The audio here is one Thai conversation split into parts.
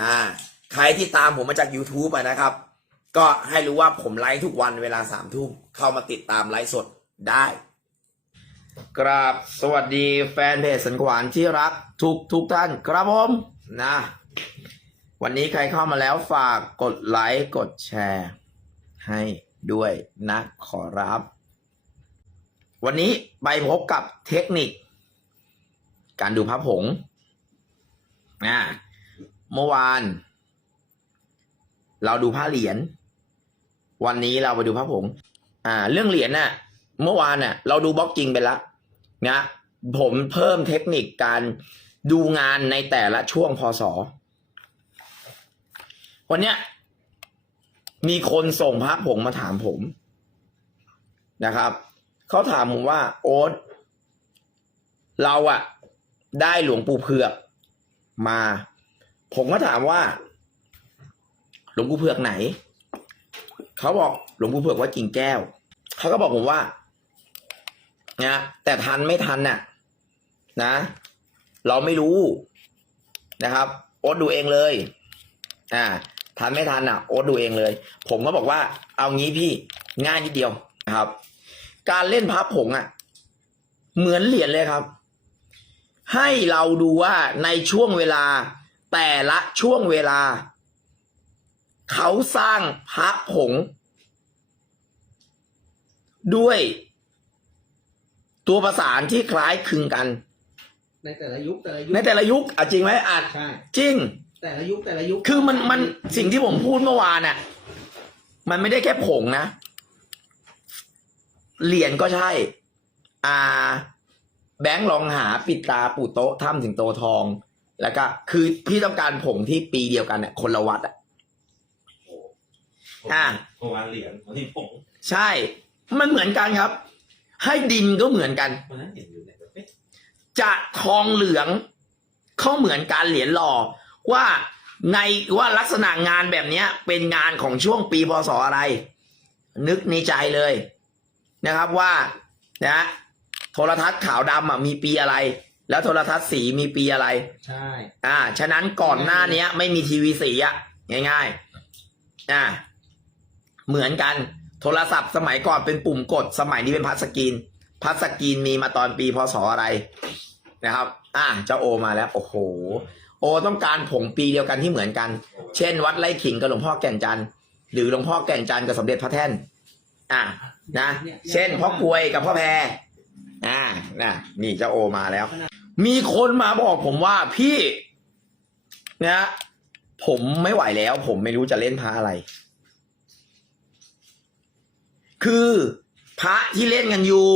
อ่าใครที่ตามผมมาจาก YouTube อะนะครับ ก็ให้รู้ว่าผมไลฟ์ทุกวันเวลาสามทุ่มเข้ามาติดตามไลฟ์สดได้กราบสวัสดีแฟนเพจสันขวานที่รักทุกทุกท่านครับผมนะ วันนี้ใครเข้ามาแล้วฝากกดไลค์กดแชร์ ให้ด้วยนะขอรับ วันนี้ไปพบกับเทคนิค การดูพระผงนะ เมื่อวาน เราดูพระเหรียญ วันนี้เราไปดูพระผง อ่า เรื่องเหรียญน่ะ เมื่อวานน่ะ เราดูบล็อกจริงไปแล้วนะผมเพิ่มเทคนิคการดูงานในแต่ละช่วงพศวันเนี้ยมีคนส่งพระผงมาถามผมนะครับเขาถามผมว่า โอ๊ตเราอะได้หลวงปู่เผือกมา ผมก็ถามว่า หลวงปู่เผือกไหน เขาบอกหลวงปู่เผือกวัดกิ่งแก้ว เขาก็บอกผมว่านะแต่ทันไม่ทันน่ะ นะ เราไม่รู้นะครับ โอ๊ตดูเองเลย อ่า ทันไม่ทันอะ โอ๊ตดูเองเลย ผมก็บอกว่า เอางี้พี่ง่ายนิดเดียวนะครับ การเล่นพับผงอะ เหมือนเหรียญเลยครับ ให้เราดูว่าในช่วงเวลา แต่ละช่วงเวลา เขาสร้างพระผง ด้วย ตัวประสานที่คล้ายคลึงกัน ในแต่ละยุคแต่ละยุคในแต่ละยุคอะจริงไหมอะใช่จริง แต่ละยุคแต่ละยุคคือมันมันสิ่งที่ผมพูดเมื่อวานน่ะ มันไม่ได้แค่ผงนะ เหรียญก็ใช่ อ่า แบงค์ลองหาปิดตาปูโต๊ะถ้ำถึงโตทอง แล้วก็คือพี่ต้องการผงที่ปีเดียวกันเนี่ยคนละวัดอะ อ่าเมื่อวานเหรียญวันนี้ผงใช่ มันเหมือนกันครับ ให้ดินก็เหมือนกัน วันนั้นเห็นอยู่เนี่ยแบบเอ๊ะจะทองเหลืองเขาเหมือนการเหรียญหล่อว่าในว่าลักษณะงานแบบเนี้ย เป็นงานของช่วงปีพศอะไร นึกในใจเลยนะครับว่านะโทรทัศน์ขาวดำอะมีปีอะไร แล้วโทรทัศน์สีมีปีอะไร ใช่ อ่า ฉะนั้นก่อนหน้าเนี้ย ไม่มีทีวีสีอะง่ายๆ อ่า เหมือนกัน โทรศัพท์สมัยก่อนเป็นปุ่มกด สมัยนี้เป็นพัสกรีนพัสกรีนมีมาตอนปีพศอะไรนะครับ อ่าเจ้าโอมาแล้ว โอ้โห โอต้องการผงปีเดียวกันที่เหมือนกัน เช่น วัดไร่ขิงกับหลวงพ่อแก่นจันทร์หรือหลวงพ่อแก่นจันทร์กับสมเด็จพระแท่น อ่า นะ เช่นพ่อกลวยกับพ่อแพรอ่านะนี่เจ้าโอมาแล้ว มีคนมาบอกผมว่าพี่นะผมไม่ไหวแล้ว ผมไม่รู้จะเล่นพระอะไร คือพระที่เล่นกันอยู่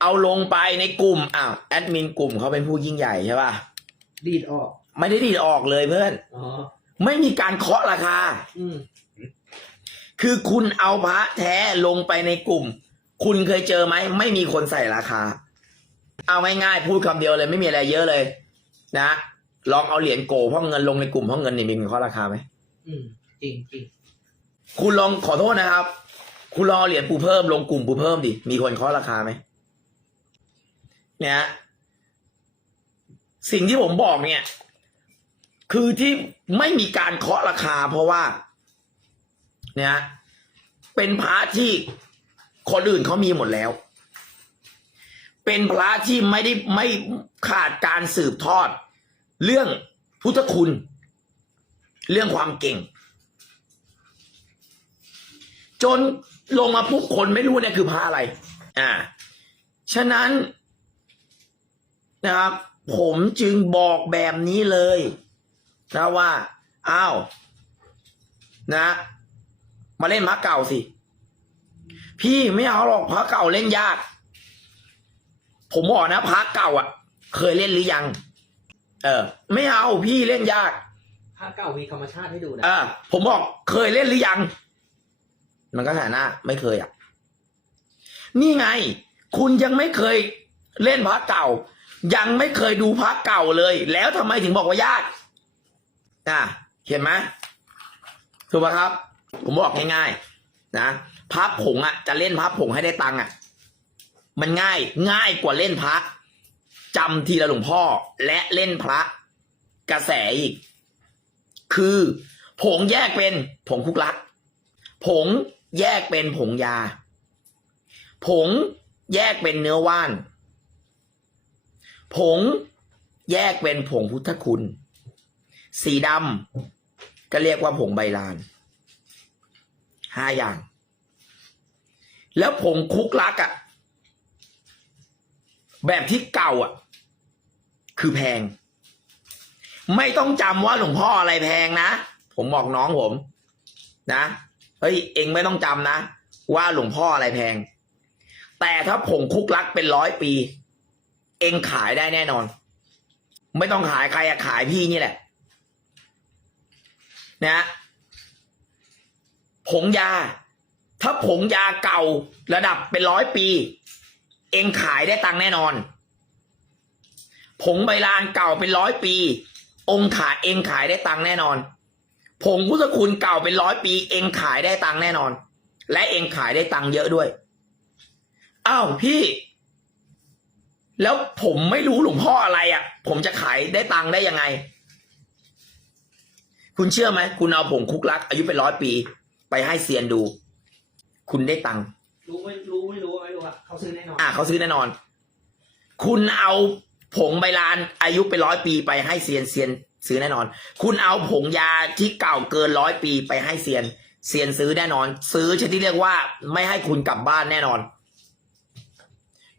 เอาลงไปในกลุ่มอ้าวแอดมินกลุ่มเขาเป็นผู้ยิ่งใหญ่ใช่ป่ะดีดออก ไม่ได้ดีดออกเลยเพื่อนอ๋อไม่มีการเคาะราคา อืมคือคุณเอาพระแท้ลงไปในกลุ่ม คุณเคยเจอไหม ไม่มีคนใส่ราคา เอาง่ายๆพูดคำเดียวเลยไม่มีอะไรเยอะเลย นะลองเอาเหรียญโกพ่อเงินลงในกลุ่มพ่อเงินนี่มีเคาะราคาไหมอืมจริงจริงคุณลองขอโทษนะครับ คุณลองเอาเหรียญปูเพิ่มลงกลุ่มปูเพิ่มดิมีคนเคาะราคาไหมเนี่ยสิ่งที่ผมบอกเนี่ย คือที่ไม่มีการเคาะราคา เพราะว่า เนี่ยเป็นพระที่คนอื่นเขามีหมดแล้ว เป็นพระที่ไม่ได้ไม่ขาดการสืบทอด เรื่องพุทธคุณ เรื่องความเก่ง จนลงมาปุ๊บคนไม่รู้เนี่ยคือพระอะไร อ่า ฉะนั้นนะครับ ผมจึงบอกแบบนี้เลยนะว่าอ้าวนะ มาเล่นพระเก่าสิ พี่ไม่เอาหรอกพระเก่าเล่นยาก ผมบอกนะพระเก่าอะ เคยเล่นหรือยัง เออ ไม่เอาพี่เล่นยากภาพเก่ามีธรรมชาติให้ดูนะ เออผมบอกเคยเล่นหรือยัง มันก็หาหน้าไม่เคยอะ นี่ไง คุณยังไม่เคยเล่นพระเก่า ยังไม่เคยดูพระเก่าเลย แล้วทำไมถึงบอกว่ายากอะเห็นไหมถูกปะครับ ผมบอกง่ายๆนะพระผงอะ จะเล่นพระผงให้ได้ตังค์อะ มันง่ายง่ายกว่าเล่นพระจำทีละหลวงพ่อและเล่นพระ กระแสอีก คือผงแยกเป็นผงคุกลัก ผงแยกเป็นผงยา ผงแยกเป็นเนื้อว่าน ผงแยกเป็นผงพุทธคุณ สีดำก็เรียกว่าผงใบลานห้าอย่าง แล้วผงคุกลักอะ่ะ แบบที่เก่าอะ คือแพง ไม่ต้องจำว่าหลวงพ่ออะไรแพงนะ ผมบอกน้องผม นะเฮ้ยเองไม่ต้องจำนะ ว่าหลวงพ่ออะไรแพง แต่ถ้าผงคุกลักเป็นร้อยปี เองขายได้แน่นอน ไม่ต้องขายใครอะขายพี่นี่แหละ นะผงยา ถ้าผงยาเก่าระดับเป็นร้อยปี เองขายได้ตังค์แน่นอน ผงใบลานเก่าเป็นร้อยปี องค์ขายเองขายได้ตังค์แน่นอน ผงพุทธคุณเก่าเป็นร้อยปี เองขายได้ตังค์แน่นอน และเองขายได้ตังค์เยอะด้วยอ้าวพี่ แล้วผมไม่รู้หลวงพ่ออะไรอะ่ะ ผมจะขายได้ตังค์ได้ยังไง คุณเชื่อไหมคุณเอาผงคุกลัก อายุเป็นร้อยปี ไปให้เซียนดู คุณได้ตังค์รู้ไม่รู้ไม่รู้ เขาซื้อแน่นอน อะเขาซื้อแน่นอน คุณเอาผงใบลานอายุเป็นร้อยปีไปให้เซียนเซียนซื้อแน่นอน คุณเอาผงยาที่เก่าเกินร้อยปีไปให้เซียน เซียนซื้อแน่นอน ซื้อชนิดที่เรียกว่า ไม่ให้คุณกลับบ้านแน่นอน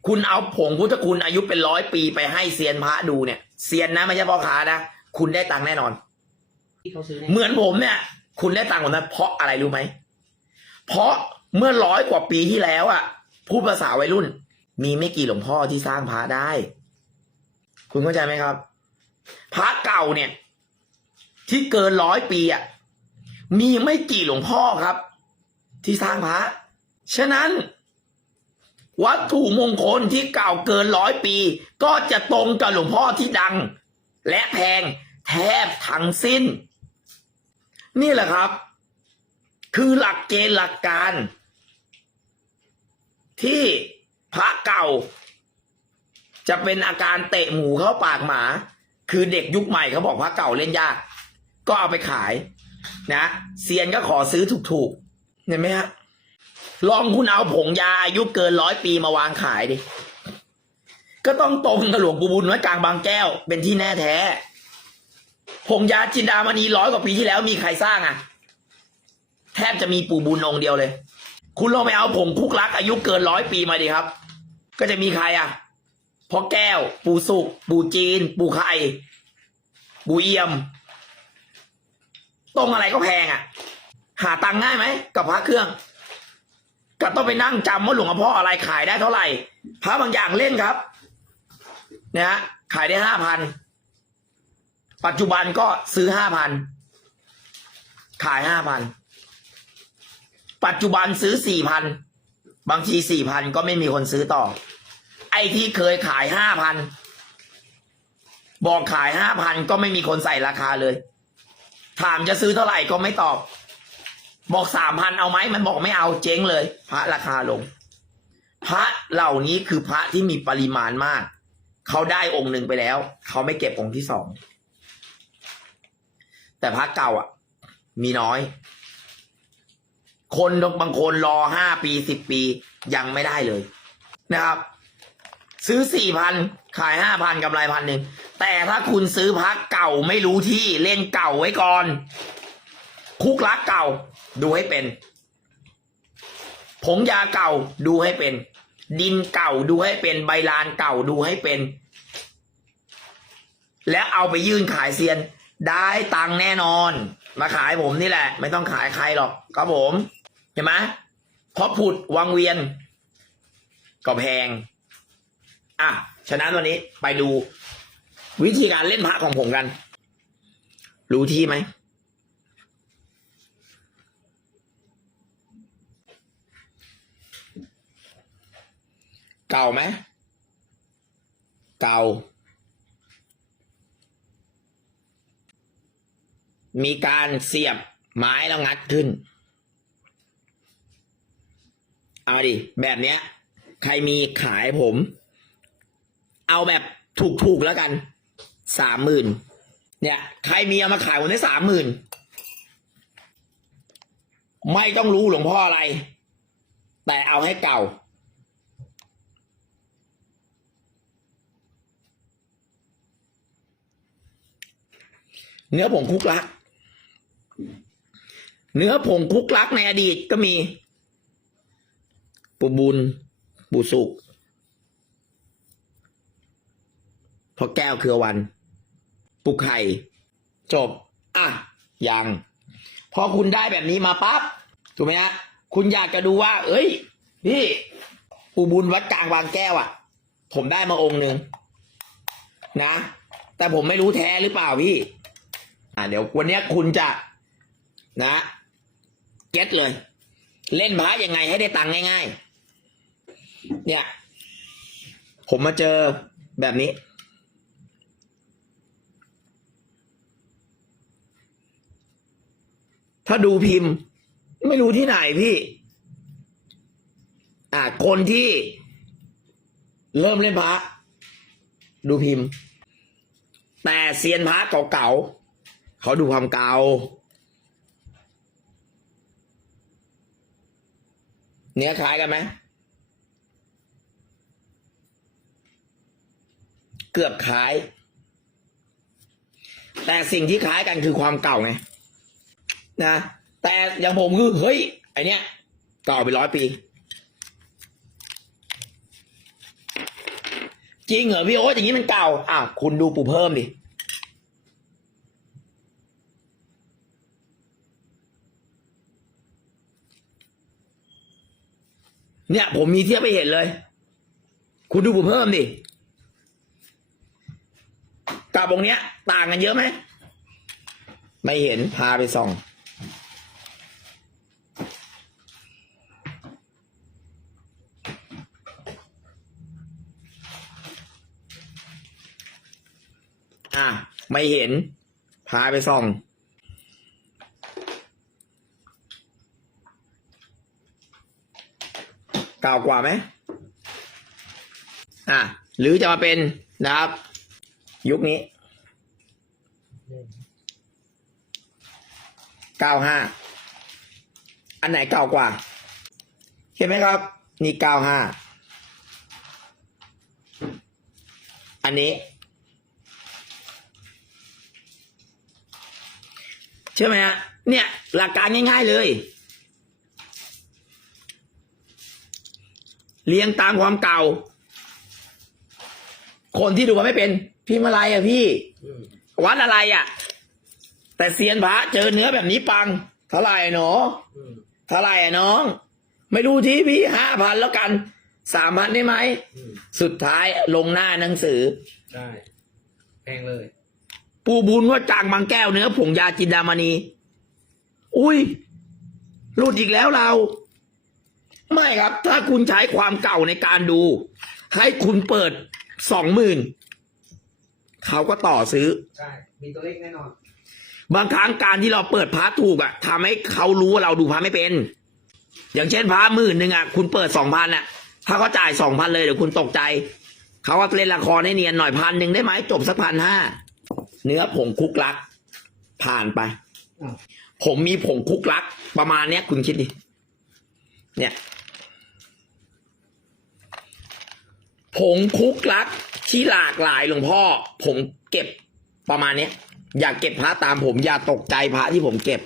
คุณเอาผงพุทธคุณอายุเป็นร้อยปีไปให้เซียนพระดูเนี่ยเซียนนะไม่ใช่พ่อค้านะคุณได้ตังค์แน่นอน ที่เขาซื้อแน่เหมือนผมเนี่ย คุณได้ตังค์ผมนะเพราะอะไรรู้ไหม เพราะเมื่อร้อยกว่าปีที่แล้วอะ พูดภาษาวัยรุ่น มีไม่กี่หลวงพ่อที่สร้างพระได้ คุณเข้าใจไหมครับ พระเก่าเนี่ย ที่เกินร้อยปีอะมีไม่กี่หลวงพ่อครับ ที่สร้างพระ ฉะนั้น วัตถุมงคลที่เก่าเกินร้อยปี ก็จะตรงกับหลวงพ่อที่ดัง และแพงแทบทั้งสิ้น นี่แหละครับ คือหลักเกณฑ์หลักการ ที่พระเก่า จะเป็นอาการเตะหมูเข้าปากหมา คือเด็กยุคใหม่เขาบอกพระเก่าเล่นยาก ก็เอาไปขาย นะเซียนก็ขอซื้อถูกๆเห็นไหมฮะลองคุณเอาผงยาอายุเกินร้อยปีมาวางขายดิก็ต้องตรงกับหลวงปู่บุญวัดกลางบางแก้วเป็นที่แน่แท้ผงยาจินดามณีร้อยกว่าปีที่แล้วมีใครสร้างอะ แทบจะมีปู่บุญองเดียวเลย คุณลองไปเอาผงคุกลักอายุเกินร้อยปีมาดิครับ ก็จะมีใครอะพ่อแก้ว ปู่สุก ปู่จีน ปู่ไข่ปู่เอี่ยม ตรงอะไรก็แพงอะ หาตังค์ง่ายไหม กับพระเครื่องก็ต้องไปนั่งจำว่าหลวงพ่ออะไรขายได้เท่าไหร่พระบางอย่างเล่นครับนะฮะขายได้ห้าพันปัจจุบันก็ซื้อห้าพันขายห้าพัน ปัจจุบันซื้อสี่พันบางทีสี่พันก็ไม่มีคนซื้อต่อ ไอ้ที่เคยขายห้าพันบอกขายห้าพันก็ไม่มีคนใส่ราคาเลย ถามจะซื้อเท่าไหร่ก็ไม่ตอบ บอกสามพันเอาไหมมันบอกไม่เอาเจ๊งเลย พระราคาลง พระเหล่านี้คือพระที่มีปริมาณมาก เขาได้องค์หนึ่งไปแล้ว เขาไม่เก็บองค์ที่สองแต่พระเก่าอะ มีน้อย คนบางคนรอห้าปีสิบปียังไม่ได้เลยนะครับ ซื้อสี่พันขายห้าพันกำไรพันหนึ่งแต่ถ้าคุณซื้อพักเก่าไม่รู้ที่เล่นเก่าไว้ก่อน คุกลักเก่า ดูให้เป็นผงยาเก่าดูให้เป็น ดินเก่าดูให้เป็นใบลานเก่าดูให้เป็น แล้วเอาไปยื่นขายเซียนได้ตังค์แน่นอน มาขายผมนี่แหละ ไม่ต้องขายใครหรอกครับผม เห็นไหมเพราะผุดวังเวียน ก็แพง อะ ฉะนั้นวันนี้ไปดู วิธีการเล่นพระของผมกัน รู้ที่ไหม เก่าไหม เก่า มีการเสียบไม้แล้วงัดขึ้น เอาดิแบบเนี้ย ใครมีขายผม เอาแบบถูกๆแล้วกันสามหมื่นเนี่ย ใครมีเอามาขายผมได้สามหมื่นไม่ต้องรู้หลวงพ่ออะไร แต่เอาให้เก่า เนื้อผงคุกลัก เนื้อผงคุกลักในอดีตก็มี ปูบุญ ปูสุกพอแก้วเครือวัน ปูไข่ จบ อะ ยัง พอคุณได้แบบนี้มาปั๊บ ถูกไหมฮะ คุณอยากจะดูว่า เอ้ย พี่ปูบุญวัดกลางบางแก้วอะ่ะ ผมได้มาองค์หนึ่งนะ แต่ผมไม่รู้แท้หรือเปล่าพี่ อ่าเดี๋ยววันนี้คุณจะนะ เก็ตเลย เล่นพระยังไงให้ได้ตังค์ง่าย ๆ เนี่ย ผมมาเจอแบบนี้ ถ้าดูพิมพ์ ไม่รู้ที่ไหนพี่ อ่าคนที่ เริ่มเล่นพระดูพิมพ์ แต่เซียนพระเก่าๆเขาดูความเก่าเนื้อคล้ายกันไหม เกือบคล้าย แต่สิ่งที่คล้ายกันคือความเก่าไงนะแต่อย่างผมคือเฮ้ยไอเนี้ยเก่าไปร้อยปี จริงเหรอพี่โอ๊ตอย่างนี้มันเก่าอ้าวคุณดูปูเพิ่มดิเนี่ย ผมมีเทียบไปเห็นเลย คุณดูปูเพิ่มดิ กับองค์เนี้ย ต่างกันเยอะไหม ไม่เห็นพาไปส่อง อะ ไม่เห็น พาไปส่องเก่ากว่าไหมอะ หรือจะมาเป็นนะครับ ยุคนี้เก้าห้าอันไหนเก่ากว่า เห็นไหมครับ นี่เก้าห้าอันนี้ใช่ไหมฮะเนี่ย หลักการง่าย ๆเลย เรียงตามความเก่า คนที่ดูว่าไม่เป็นพี่มาลายอะพี่อืมวัดอะไรอะแต่เซียนพระเจอเนื้อแบบนี้ปังเท่าไหร่หนออืมเท่าไหร่อะน้อง ไม่รู้ที่พี่ห้าพันแล้วกันสามพันได้ไหมอืมสุดท้ายลงหน้าหนังสือ ได้แพงเลย ปูบุญว่าจางบางแก้วเนื้อผงยาจินดามณี อุ้ยหลุดอีกแล้วเรา ไม่ครับ ถ้าคุณใช้ความเก่าในการดู ให้คุณเปิด สองหมื่นเขาก็ต่อซื้อ ใช่ มีตัวเลขแน่นอน บางครั้งการที่เราเปิดพระถูกอะทำให้เขารู้ว่าเราดูพระไม่เป็น อย่างเช่นพระหมื่นหนึ่งอะคุณเปิดสองพันอะถ้าเขาจ่ายสองพันเลยเดี๋ยวคุณตกใจ เขาว่าเล่นละครให้เนียนหน่อยพันหนึ่งได้ไหมจบสักพันห้าเนื้อผงคุกลัก ผ่านไปอ้าวผมมีผงคุกลัก ประมาณเนี้ย คุณคิดดิเนี่ย ผงคุกลักที่หลากหลายหลวงพ่อ ผมเก็บประมาณนี้อย่าเก็บพระตามผมอย่าตกใจพระที่ผมเก็บ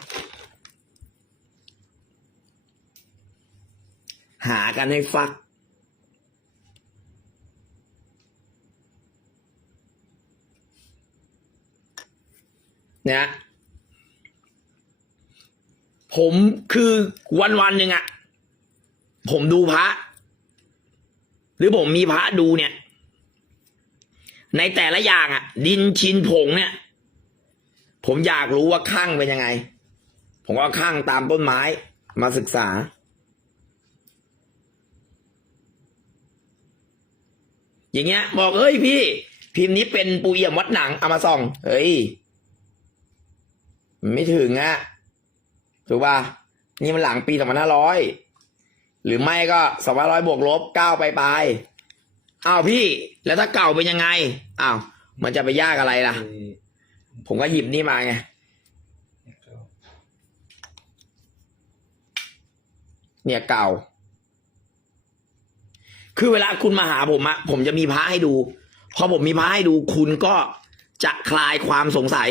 หากันให้ฟัก นะผมคือวันวันหนึ่งอะผมดูพระ หรือผมมีพระดูเนี่ย ในแต่ละอย่างอะดินชินผงเนี่ย ผมอยากรู้ว่าข้างเป็นยังไง ผมก็ข้างตามต้นไม้มาศึกษา อย่างเงี้ย บอกเฮ้ยพี่ พิมพ์นี้เป็นปูเอี่ยมวัดหนังเอามาส่อง เฮ้ยไม่ถึงอะถูกป่ะนี่มันหลังปีสองพันห้าร้อย หรือไม่ก็สองพันร้อยบวกลบเก้าไปไปอ้าวพี่ แล้วถ้าเก่าเป็นยังไงอ้าวมันจะไปยากอะไรล่ะ ผมก็หยิบนี่มาไงเนี่ยเก่า คือเวลาคุณมาหาผมอะผมจะมีพระให้ดู พอผมมีพระให้ดู คุณก็จะคลายความสงสัย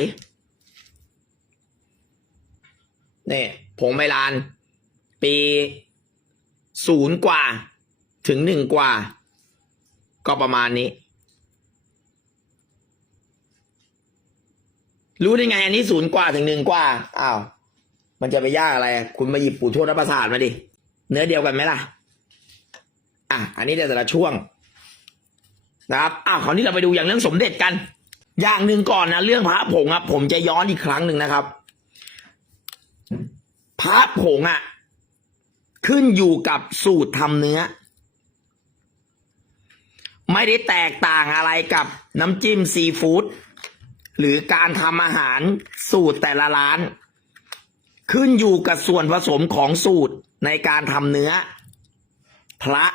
เนี่ยผงไมลาน ปี ศูนย์กว่า ถึงหนึ่งกว่า ก็ประมาณนี้ รู้ได้ไง อันนี้ศูนย์กว่าถึงหนึ่งกว่าอ้าวมันจะไปยากอะไร คุณมาหยิบปู่ทวดรับประสาทมาดิ เนื้อเดียวกันไหมล่ะ อะ อันนี้แต่ละช่วง นะครับอ้าวคราวนี้เราไปดูอย่างเรื่องสมเด็จกัน อย่างหนึ่งก่อนนะเรื่องพระผงอะผมจะย้อนอีกครั้งหนึ่งนะครับ พระผงอะ ขึ้นอยู่กับสูตรทำเนื้อ ไม่ได้แตกต่างอะไรกับน้ำจิ้มซีฟู้ดหรือการทำอาหารสูตรแต่ละร้าน ขึ้นอยู่กับส่วนผสมของสูตรในการทำเนื้อ พระ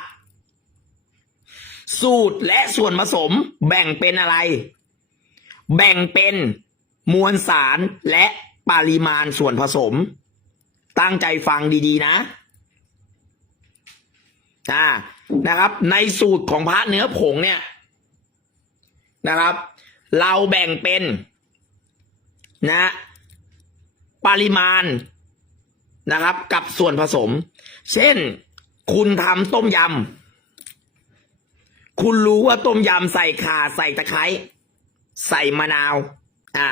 สูตรและส่วนผสมแบ่งเป็นอะไร แบ่งเป็นมวลสารและปริมาณส่วนผสม ตั้งใจฟังดี ๆ นะ อ่านะครับ ในสูตรของพระเนื้อผงเนี่ยนะครับ เราแบ่งเป็นนะปริมาณนะครับ กับส่วนผสม เช่น คุณทำต้มยำคุณรู้ว่าต้มยำใส่ข่าใส่ตะไคร้ใส่มะนาว อ่า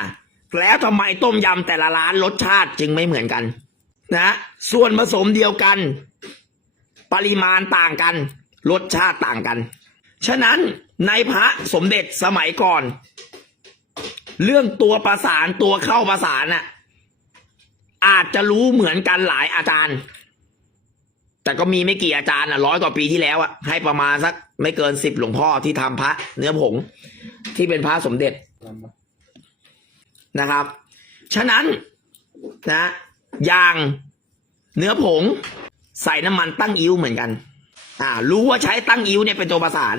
แล้วทำไมต้มยำแต่ละร้านรสชาติจึงไม่เหมือนกัน นะ ส่วนผสมเดียวกัน ปริมาณต่างกัน รสชาติต่างกัน ฉะนั้นในพระสมเด็จสมัยก่อน เรื่องตัวประสานตัวเข้าประสานน่ะอาจจะรู้เหมือนกันหลายอาจารย์ แต่ก็มีไม่กี่อาจารย์อะร้อยกว่าปีที่แล้วอะให้ประมาณสักไม่เกินสิบหลวงพ่อที่ทำพระ เนื้อผงที่เป็นพระสมเด็จนะครับ ฉะนั้นนะอย่างเนื้อผง ใส่น้ำมันตั้งอิ้วเหมือนกัน อ่า รู้ว่าใช้ตั้งอิ้วเนี่ยเป็นตัวประสาน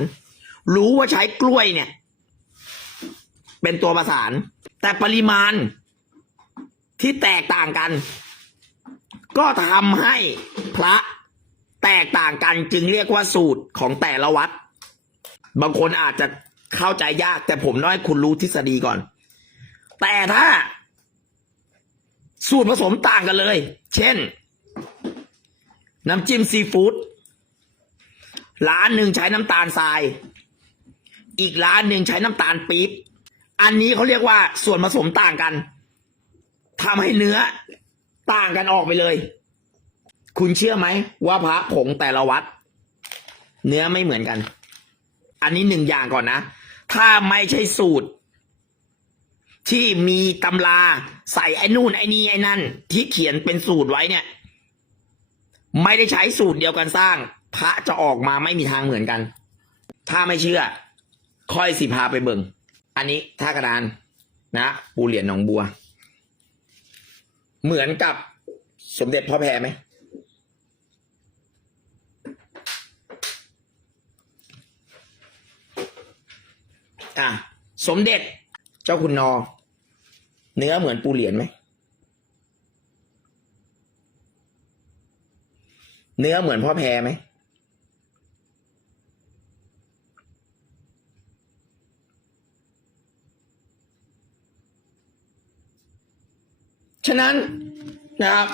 รู้ว่าใช้กล้วยเนี่ย เป็นตัวประสาน แต่ปริมาณที่แตกต่างกัน ก็ทำให้พระแตกต่างกันจึงเรียกว่าสูตรของแต่ละวัด บางคนอาจจะเข้าใจยาก แต่ผมน้อยคุณรู้ทฤษฎีก่อน แต่ถ้า สูตรผสมต่างกันเลย เช่น น้ำจิ้มซีฟู้ดร้านหนึ่งใช้น้ำตาลทราย อีกร้านหนึ่งใช้น้ำตาลปี๊บอันนี้เขาเรียกว่าส่วนผสมต่างกันทำให้เนื้อต่างกันออกไปเลย คุณเชื่อไหมว่าพระผงแต่ละวัด เนื้อไม่เหมือนกัน อันนี้หนึ่งอย่างก่อนนะ ถ้าไม่ใช่สูตร ที่มีตำราใส่ไอ้นู่นไอ้นี่ไอ้นั่น ที่เขียนเป็นสูตรไว้เนี่ย ไม่ได้ใช้สูตรเดียวกันสร้าง พระจะออกมาไม่มีทางเหมือนกัน ถ้าไม่เชื่อ ค่อยสิพาไปเบิงอันนี้ท่ากระดานนะ ปูเหรียญหนองบัว เหมือนกับสมเด็จพ่อแพรไหมอะสมเด็จเจ้าคุณนอ เนื้อเหมือนปูเหรียญไหม เนื้อเหมือนพ่อแพรไหมฉะนั้นนะครับ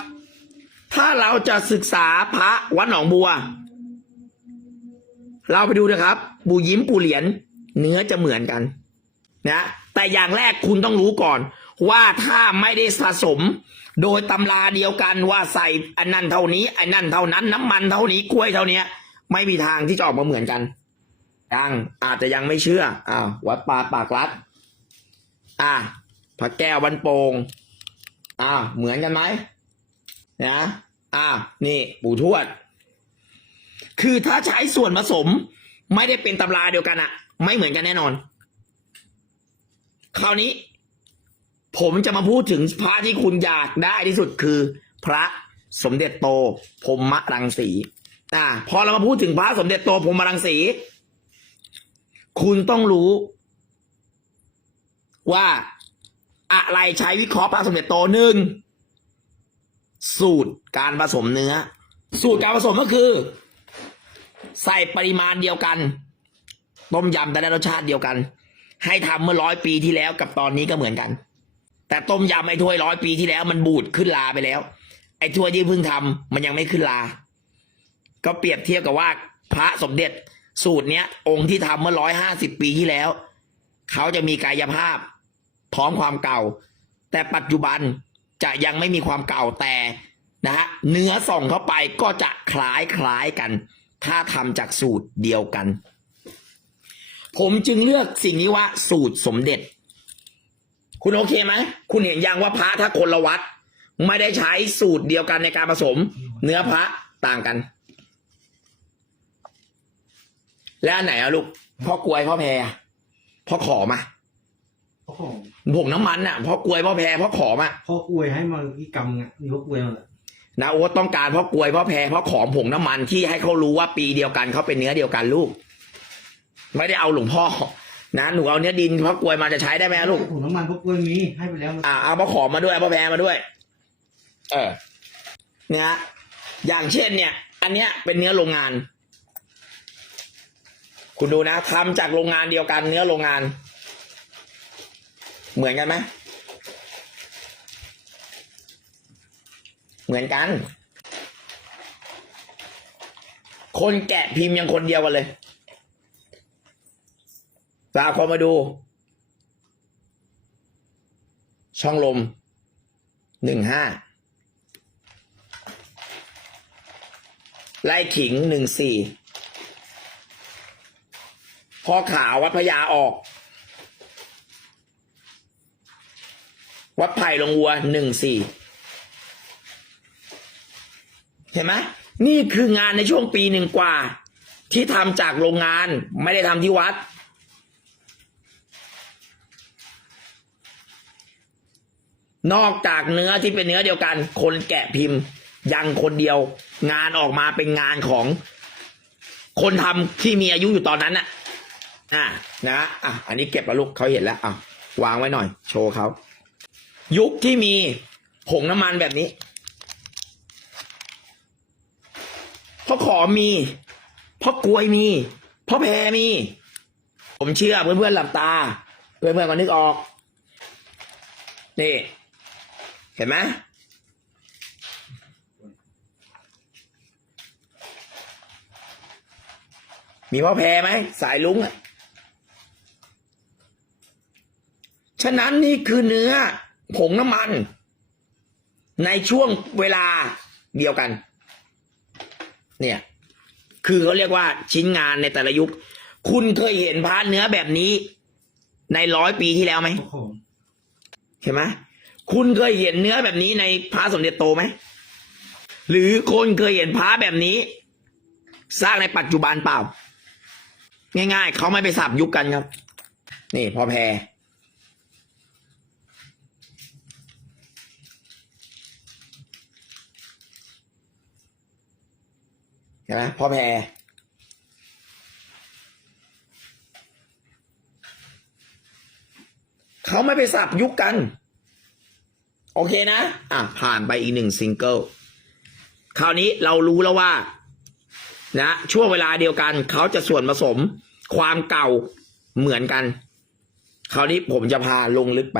ถ้าเราจะศึกษาพระวัดหนองบัว เราไปดูนะครับ ปูยิ้มปูเหรียญเนื้อจะเหมือนกัน นะ แต่อย่างแรกคุณต้องรู้ก่อน ว่าถ้าไม่ได้สะสม โดยตำราเดียวกันว่าใส่อันนั้นเท่านี้อันนั้นเท่านั้นน้ำมันเท่านี้กล้วยเท่านี้ไม่มีทางที่จะออกมาเหมือนกันยังอาจจะยังไม่เชื่ออ้าววัดป่าปากรัดอะพระแก้ววันโปงอ่าเหมือนกันไหมนะอ่านี่ ปู่ทวด คือถ้าใช้ส่วนผสม ไม่ได้เป็นตำราเดียวกันอะไม่เหมือนกันแน่นอน คราวนี้ ผมจะมาพูดถึงพระที่คุณอยากได้ที่สุดคือ พระสมเด็จโตพรหมรังสีอ่าพอเรามาพูดถึงพระสมเด็จโตพรหมรังสี คุณต้องรู้ ว่าอะไรใช้วิเคราะห์ปลาสมเด็จโตหนึ่งสูตรการผสมเนื้อ สูตรการผสมก็คือ ใส่ปริมาณเดียวกันต้มยำแต่ได้รสชาติเดียวกัน ให้ทำเมื่อร้อยปีที่แล้วกับตอนนี้ก็เหมือนกัน แต่ต้มยำไอ้ถ้วยร้อยปีที่แล้ว มันบูดขึ้นลาไปแล้ว ไอ้ถ้วยที่เพิ่งทำมันยังไม่ขึ้นลา ก็เปรียบเทียบกับว่า พระสมเด็จสูตรเนี้ย องค์ที่ทำเมื่อร้อยห้าสิบปีที่แล้ว เขาจะมีกายภาพ พร้อมความเก่า แต่ปัจจุบันจะยังไม่มีความเก่าแต่นะฮะเนื้อส่องเข้าไปก็จะคล้ายคล้ายกัน ถ้าทำจากสูตรเดียวกัน ผมจึงเลือกสิ่งนี้ว่าสูตรสมเด็จ คุณโอเคไหม คุณเห็นยังว่าพระถ้าคนละวัด ไม่ได้ใช้สูตรเดียวกันในการผสม เนื้อพระต่างกัน แล้วอันไหนอะลูกพ่อกลวยพ่อแพรอะพ่อขอมาโอ้โหผงน้ำมันน่ะพ่อกลวยพ่อแพรพ่อขอมาพ่อกล้วยให้มาที่กำอะมีพ่อกล้วยมาเลยนะโอ๊ตต้องการพ่อกลวยพ่อแพรพ่อขอผงน้ำมันที่ให้เขารู้ว่าปีเดียวกันเขาเป็นเนื้อเดียวกันลูก ไม่ได้เอาหลวงพ่อ นะหนูเอาเนื้อดินพ่อกลวยมาจะใช้ได้ไหมลูกถุงน้ำมันพ่อกล้วยมีให้ไปแล้วอ่าเอาพ่อขอมาด้วยเอาพ่อแพรมาด้วย เออเนี่ยฮะอย่างเช่นเนี่ย อันเนี้ยเป็นเนื้อโรงงาน คุณดูนะทำจากโรงงานเดียวกันเนื้อโรงงาน เหมือนกันไหมเหมือนกัน คนแกะพิมพ์ยังคนเดียวกันเลย ตาคนมาดู ช่องลมหนึ่งห้าไล่ขิงหนึ่งสี่พอขาววัดพญาออก วัดไผ่ลงวัวหนึ่งสี่เห็นไหมนี่คืองานในช่วงปีหนึ่งกว่า ที่ทำจากโรงงานไม่ได้ทำที่วัด นอกจากเนื้อที่เป็นเนื้อเดียวกัน คนแกะพิมพ์ ยังคนเดียว งานออกมาเป็นงานของ คนทำที่มีอายุอยู่ตอนนั้นน่ะอะนะอะอันนี้เก็บมาลูกเขาเห็นแล้วอะวางไว้หน่อย โชว์เขายุคที่มีผงน้ำมันแบบนี้พ่อขอมีพ่อกลวยมีพ่อแพรมี ผมเชื่อเพื่อนๆหลับตา เพื่อนๆก็นึกออก นี่ เห็นไหมมีพ่อแพรไหมสายลุงอะฉะนั้นนี่คือเนื้อผงน้ำมัน ในช่วงเวลาเดียวกัน เนี่ย คือเขาเรียกว่าชิ้นงานในแต่ละยุค คุณเคยเห็นพาร์ทเนื้อแบบนี้ ในร้อยปีที่แล้วไหมโอ้โหเห็นไหม คุณเคยเห็นเนื้อแบบนี้ในพระสมเด็จโตไหม หรือคนเคยเห็นพระแบบนี้ สร้างในปัจจุบันเปล่า ง่ายๆ เขาไม่ไปสับยุคกันครับ นี่พอแพรเห็นไหมพอแพรเขาไม่ไปสับยุคกัน โอเคนะ อะ ผ่านไปอีกหนึ่งซิงเกิลคราวนี้เรารู้แล้วว่า นะช่วงเวลาเดียวกัน เขาจะส่วนผสมความเก่าเหมือนกัน คราวนี้ผมจะพาลงลึกไป